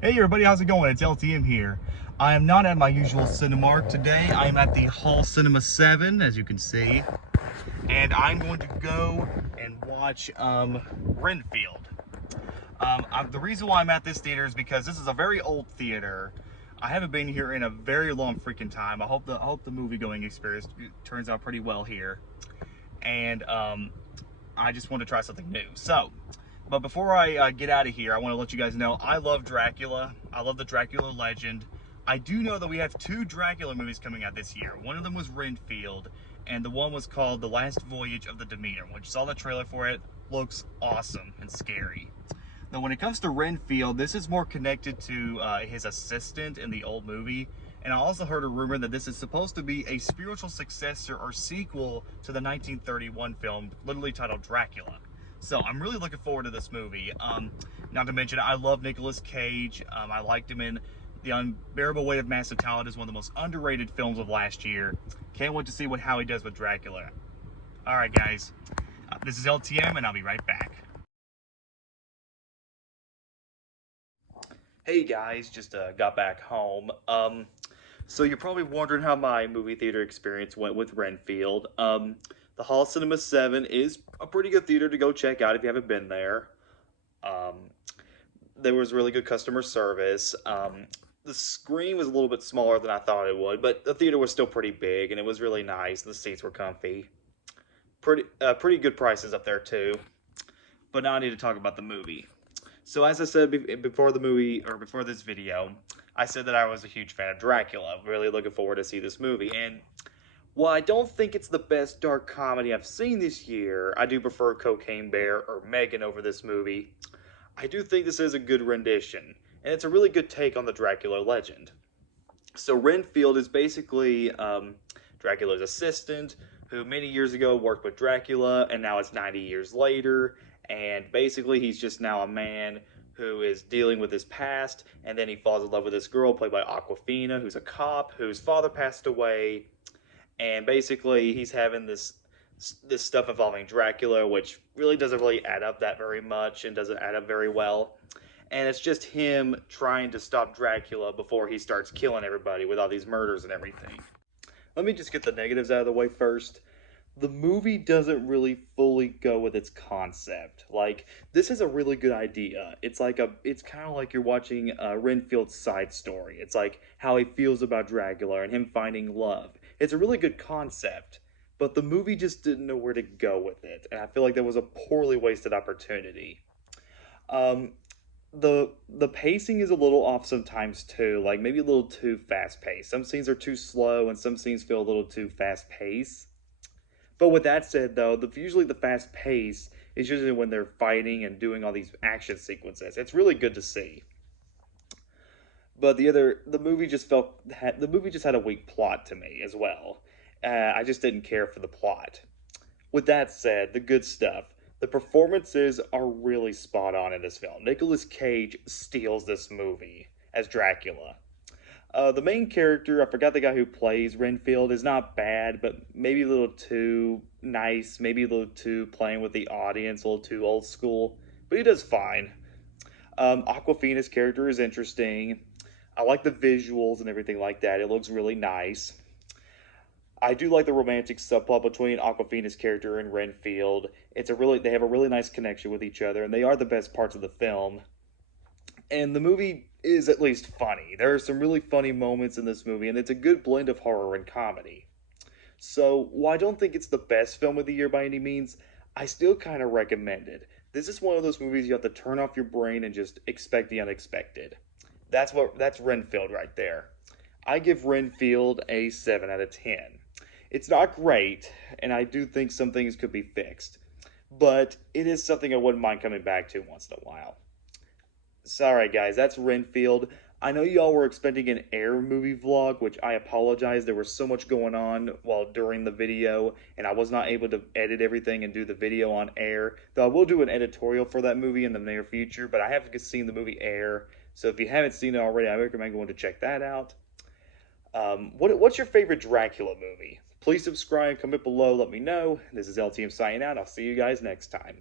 Hey everybody, how's it going? It's LTM here. I am not at my usual Cinemark today. I am at the Hall Cinema 7, as you can see. And I'm going to go and watch RenField. The reason why I'm at this theater is because this is a very old theater. I haven't been here in a very long freaking time. I hope the movie going experience turns out pretty well here. And I just want to try something new. But before I get out of here, I want to let you guys know I love Dracula. I love the Dracula legend. I do know that we have two Dracula movies coming out this year. One of them was RenField, and the one was called The Last Voyage of the Demeter, which saw the trailer for it. Looks awesome and scary. Now, when it comes to RenField, this is more connected to his assistant in the old movie. And I also heard a rumor that this is supposed to be a spiritual successor or sequel to the 1931 film, literally titled Dracula. So I'm really looking forward to this movie. Not to mention, I love Nicolas Cage. I liked him in The Unbearable Weight of Massive Talent, is one of the most underrated films of last year. Can't wait to see how he does with Dracula. All right, guys. This is LTM, and I'll be right back. Hey guys, just got back home. So you're probably wondering how my movie theater experience went with RenField. The Hall Cinema 7 is a pretty good theater to go check out if you haven't been there. Um, there was really good customer service. The screen was a little bit smaller than I thought it would, but the theater was still pretty big and it was really nice. The seats were comfy. Pretty good prices up there too. But now I need to talk about the movie. So as I said before the movie, or before this video, I said that I was a huge fan of Dracula. Really looking forward to see this movie. And while I don't think it's the best dark comedy I've seen this year, I do prefer Cocaine Bear or Megan over this movie. I do think this is a good rendition, and it's a really good take on the Dracula legend. So Renfield is basically Dracula's assistant, who many years ago worked with Dracula, and now it's 90 years later, and basically he's just now a man who is dealing with his past, and then he falls in love with this girl played by Aquafina, who's a cop, whose father passed away, and basically he's having this stuff involving Dracula, which really doesn't really add up that very much and doesn't add up very well. And it's just him trying to stop Dracula before he starts killing everybody with all these murders and everything. Let me just get the negatives out of the way first. The movie doesn't really fully go with its concept. Like, this is a really good idea. It's kind of like you're watching Renfield's side story. It's like how he feels about Dracula and him finding love. It's a really good concept, but the movie just didn't know where to go with it, and I feel like that was a poorly wasted opportunity. Um, the pacing is a little off sometimes too, like maybe a little too fast paced. Some scenes are too slow, and some scenes feel a little too fast paced. But with that said, though, usually the fast pace is usually when they're fighting and doing all these action sequences. It's really good to see. But the movie the movie just had a weak plot to me as well. I just didn't care for the plot. With that said, the good stuff. The performances are really spot on in this film. Nicolas Cage steals this movie as Dracula. The main character, I forgot the guy who plays Renfield, is not bad, but maybe a little too nice, maybe a little too playing with the audience, a little too old school, but he does fine. Aquafina's character is interesting. I like the visuals and everything like that. It looks really nice. I do like the romantic subplot between Aquafina's character and Renfield. They have a really nice connection with each other, and they are the best parts of the film. And the movie is at least funny. There are some really funny moments in this movie, and it's a good blend of horror and comedy. So, while I don't think it's the best film of the year by any means, I still kind of recommend it. This is one of those movies you have to turn off your brain and just expect the unexpected. That's Renfield right there. I give Renfield a 7 out of 10. It's not great, and I do think some things could be fixed, but it is something I wouldn't mind coming back to once in a while. Sorry, guys, that's RenField. I know y'all were expecting an Air movie vlog, which I apologize. There was so much going on while during the video, and I was not able to edit everything and do the video on Air. Though I will do an editorial for that movie in the near future, but I haven't seen the movie Air. So if you haven't seen it already, I recommend going to check that out. What's your favorite Dracula movie? Please subscribe, comment below, let me know. This is LTM signing out. I'll see you guys next time.